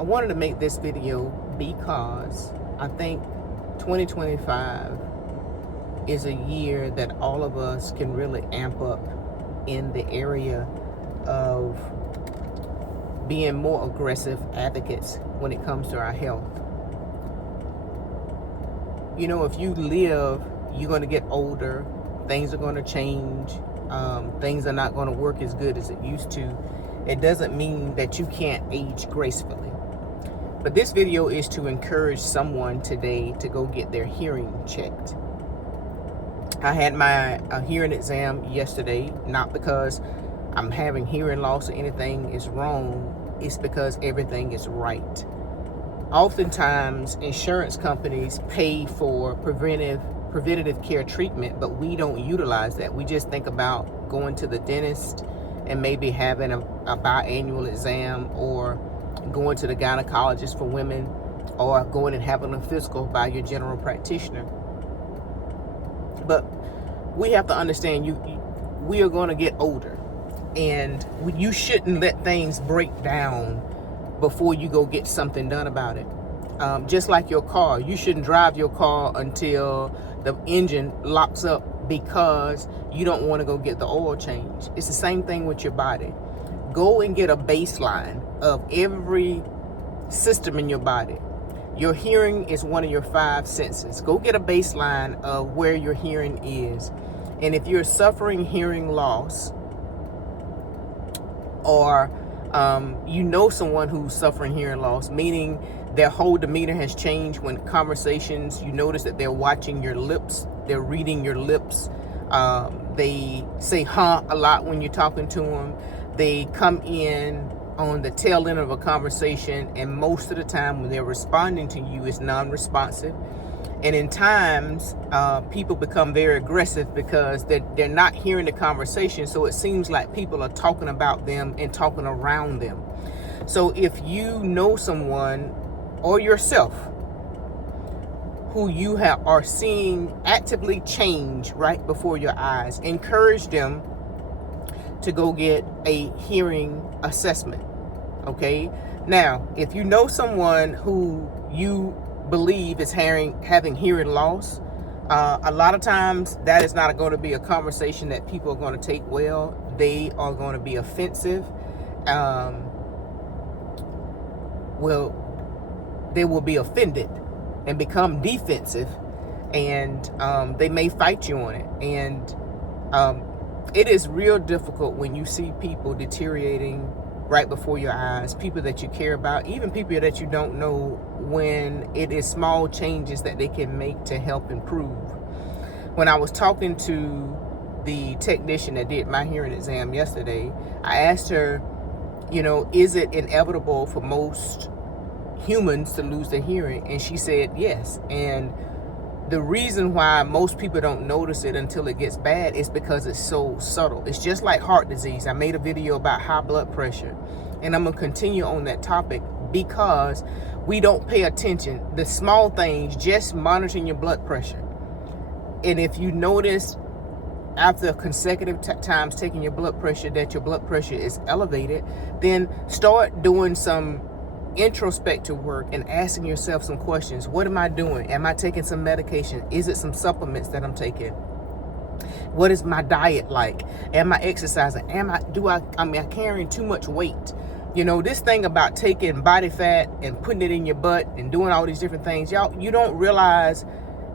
I wanted to make this video because I think 2025 is a year that all of us can really amp up in the area of being more aggressive advocates when it comes to our health. You know, if you live, you're going to get older, things are going to change, things are not going to work as good as it used to. It doesn't mean that you can't age gracefully. But this video is to encourage someone today to go get their hearing checked. I had my hearing exam yesterday, not because I'm having hearing loss or anything is wrong. It's because everything is right. Oftentimes, insurance companies pay for preventative care treatment, but we don't utilize that. We just think about going to the dentist and maybe having a biannual exam, or going to the gynecologist for women, or going and having a physical by your general practitioner. But we have to understand we are going to get older, and you shouldn't let things break down before you go get something done about it. Just like your car, you shouldn't drive your car until the engine locks up because you don't want to go get the oil change. It's the same thing with your body. Go and get a baseline of every system in your body. Your hearing is one of your 5 senses. Go get a baseline of where your hearing is. And if you're suffering hearing loss, or you know someone who's suffering hearing loss, meaning their whole demeanor has changed when conversations, you notice that they're watching your lips, they're reading your lips, they say huh a lot when you're talking to them, they come in on the tail end of a conversation, and most of the time when they're responding to you is non-responsive. And in times, people become very aggressive because they're not hearing the conversation, so it seems like people are talking about them and talking around them. So if you know someone or yourself who you are seeing actively change right before your eyes, encourage them to go get a hearing assessment. Okay? Now, if you know someone who you believe is having hearing loss, a lot of times that is not going to be a conversation that people are going to take well. They are going to be offensive. They will be offended and become defensive, and they may fight you on it. And it is real difficult when you see people deteriorating right before your eyes, people that you care about, even people that you don't know, when it is small changes that they can make to help improve. When I was talking to the technician that did my hearing exam yesterday, I asked her, you know, is it inevitable for most humans to lose their hearing? And she said yes. And the reason why most people don't notice it until it gets bad is because it's so subtle. It's just like heart disease. I made a video about high blood pressure, and I'm going to continue on that topic because we don't pay attention. The small things, just monitoring your blood pressure. And if you notice after consecutive times taking your blood pressure that your blood pressure is elevated, then start doing some introspective work and asking yourself some questions. What am I doing? Am I taking some medication? Is it some supplements that I'm taking? What is my diet like? Am I exercising? Am I carrying too much weight? You know, this thing about taking body fat and putting it in your butt and doing all these different things, y'all, you don't realize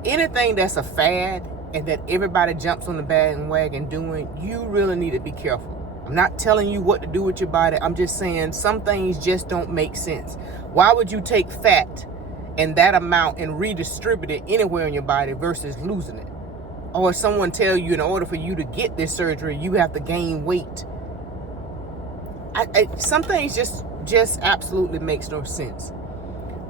anything that's a fad and that everybody jumps on the bandwagon doing, you really need to be careful. I'm not telling you what to do with your body. I'm just saying some things just don't make sense. Why would you take fat and that amount and redistribute it anywhere in your body versus losing it? Or someone tell you in order for you to get this surgery, you have to gain weight. Some things just absolutely makes no sense.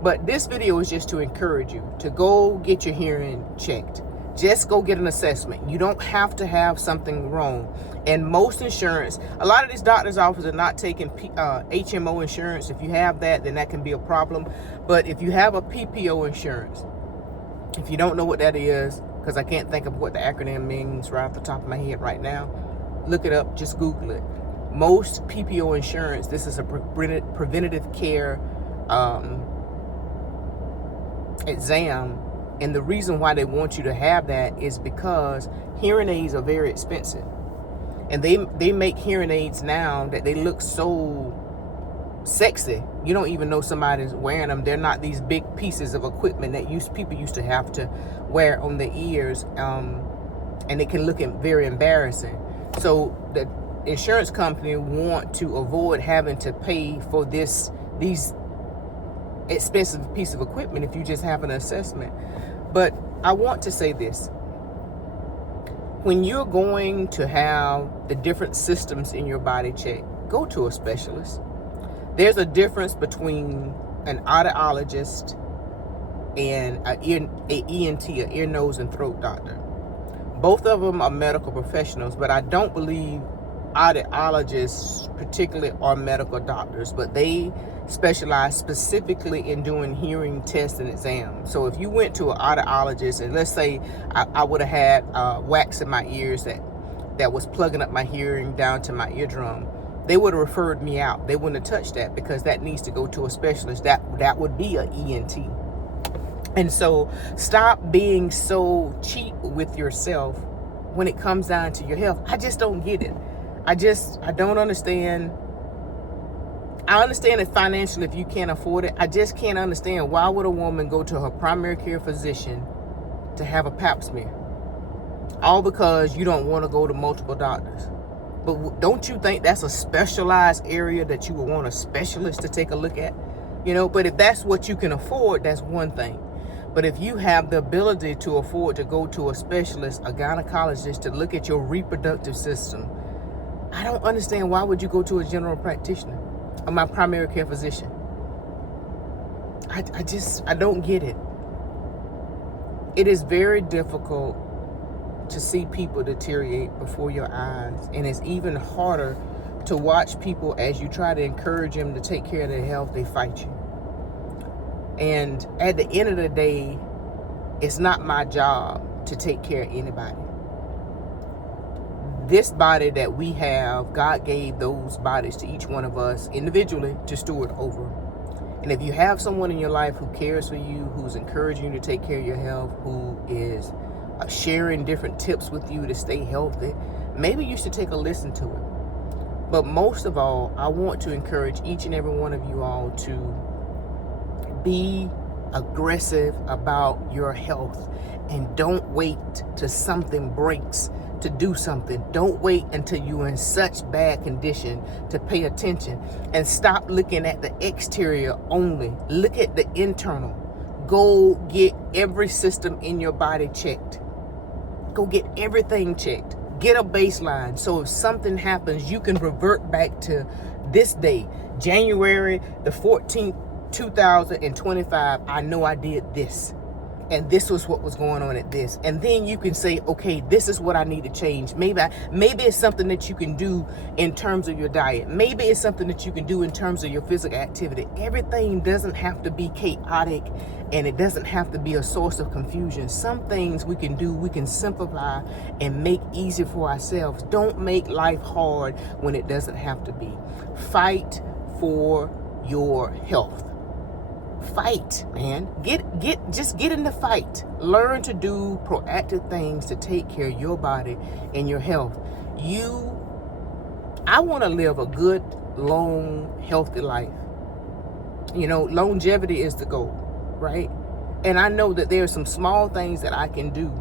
But this video is just to encourage you to go get your hearing checked. Just go get an assessment. You don't have to have something wrong. And most insurance, a lot of these doctors' offices are not taking HMO insurance. If you have that, then that can be a problem. But if you have a PPO insurance, if you don't know what that is, because I can't think of what the acronym means right off the top of my head right now, look it up, just Google it. Most PPO insurance, this is a preventative care um, exam. And the reason why they want you to have that is because hearing aids are very expensive. And they make hearing aids now that they look so sexy. You don't even know somebody's wearing them. They're not these big pieces of equipment that people used to have to wear on their ears. And it can look very embarrassing. So the insurance company want to avoid having to pay for these expensive piece of equipment if you just have an assessment. But I want to say this. When you're going to have the different systems in your body checked, go to a specialist. There's a difference between an audiologist and an ENT, an ear, nose, and throat doctor. Both of them are medical professionals, but I don't believe audiologists particularly are medical doctors, but they specialize specifically in doing hearing tests and exams. So if you went to an audiologist, and let's say I would have had wax in my ears that was plugging up my hearing down to my eardrum, they would have referred me out. They wouldn't have touched that because that needs to go to a specialist. That would be an ENT. And so stop being so cheap with yourself when it comes down to your health. I just don't get it. I don't understand. I understand it financially if you can't afford it. I just can't understand why would a woman go to her primary care physician to have a pap smear? All because you don't want to go to multiple doctors. But don't you think that's a specialized area that you would want a specialist to take a look at? But if that's what you can afford, that's one thing. But if you have the ability to afford to go to a specialist, a gynecologist, to look at your reproductive system, I don't understand why would you go to a general practitioner or my primary care physician. I don't get it. It is very difficult to see people deteriorate before your eyes. And it's even harder to watch people as you try to encourage them to take care of their health, they fight you. And at the end of the day, it's not my job to take care of anybody. This body that we have, God gave those bodies to each one of us individually to steward over. And if you have someone in your life who cares for you, who's encouraging you to take care of your health, who is sharing different tips with you to stay healthy, maybe you should take a listen to it. But most of all, I want to encourage each and every one of you all to be aggressive about your health, and don't wait till something breaks to do something. Don't wait until you're in such bad condition to pay attention, and stop looking at the exterior only. Look at the internal. Go get every system in your body checked. Go get everything checked. Get a baseline, so if something happens, you can revert back to this day, January the 14th, 2025. I know I did this, and this was what was going on at this. And then you can say, okay, this is what I need to change. Maybe it's something that you can do in terms of your diet. Maybe it's something that you can do in terms of your physical activity. Everything doesn't have to be chaotic, and it doesn't have to be a source of confusion. Some things we can do, we can simplify and make easy for ourselves. Don't make life hard when it doesn't have to be. Fight for your health. Fight, man. Just get in the fight. Learn to do proactive things to take care of your body and your health. I want to live a good, long, healthy life. Longevity is the goal, right? And I know that there are some small things that I can do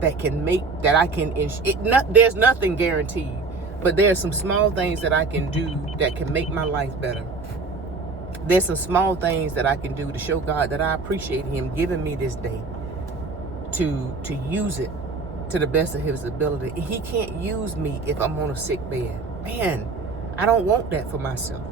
there's nothing guaranteed, but there are some small things that I can do that can make my life better. There's some small things that I can do to show God that I appreciate him giving me this day to use it to the best of his ability. He can't use me if I'm on a sick bed. Man, I don't want that for myself.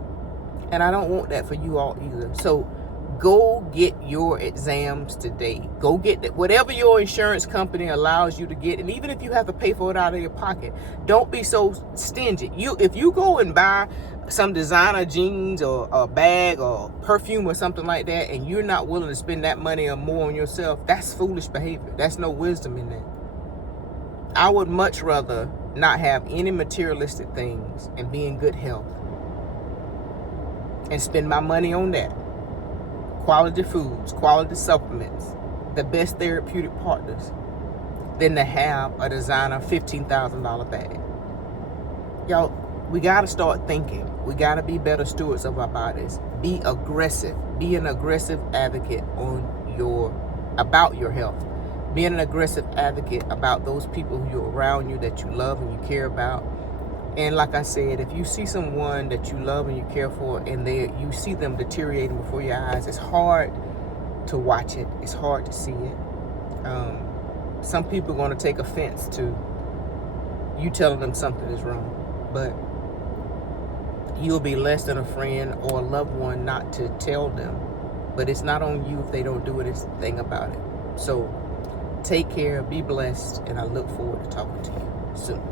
And I don't want that for you all either. So go get your exams today. Go get whatever your insurance company allows you to get. And even if you have to pay for it out of your pocket, don't be so stingy. If you go and buy some designer jeans or a bag or perfume or something like that, and you're not willing to spend that money or more on yourself, that's foolish behavior. That's no wisdom in that. I would much rather not have any materialistic things and be in good health and spend my money on that quality foods, quality supplements, the best therapeutic partners, than to have a designer $15,000 bag. Y'all, we got to start thinking. We got to be better stewards of our bodies. Be aggressive. Be an aggressive advocate about your health. Be an aggressive advocate about those people who are around you that you love and you care about. And like I said, if you see someone that you love and you care for, and you see them deteriorating before your eyes, it's hard to watch it. It's hard to see it. Some people are going to take offense to you telling them something is wrong, but you'll be less than a friend or a loved one not to tell them. But it's not on you if they don't do anything about it. So take care, be blessed, and I look forward to talking to you soon.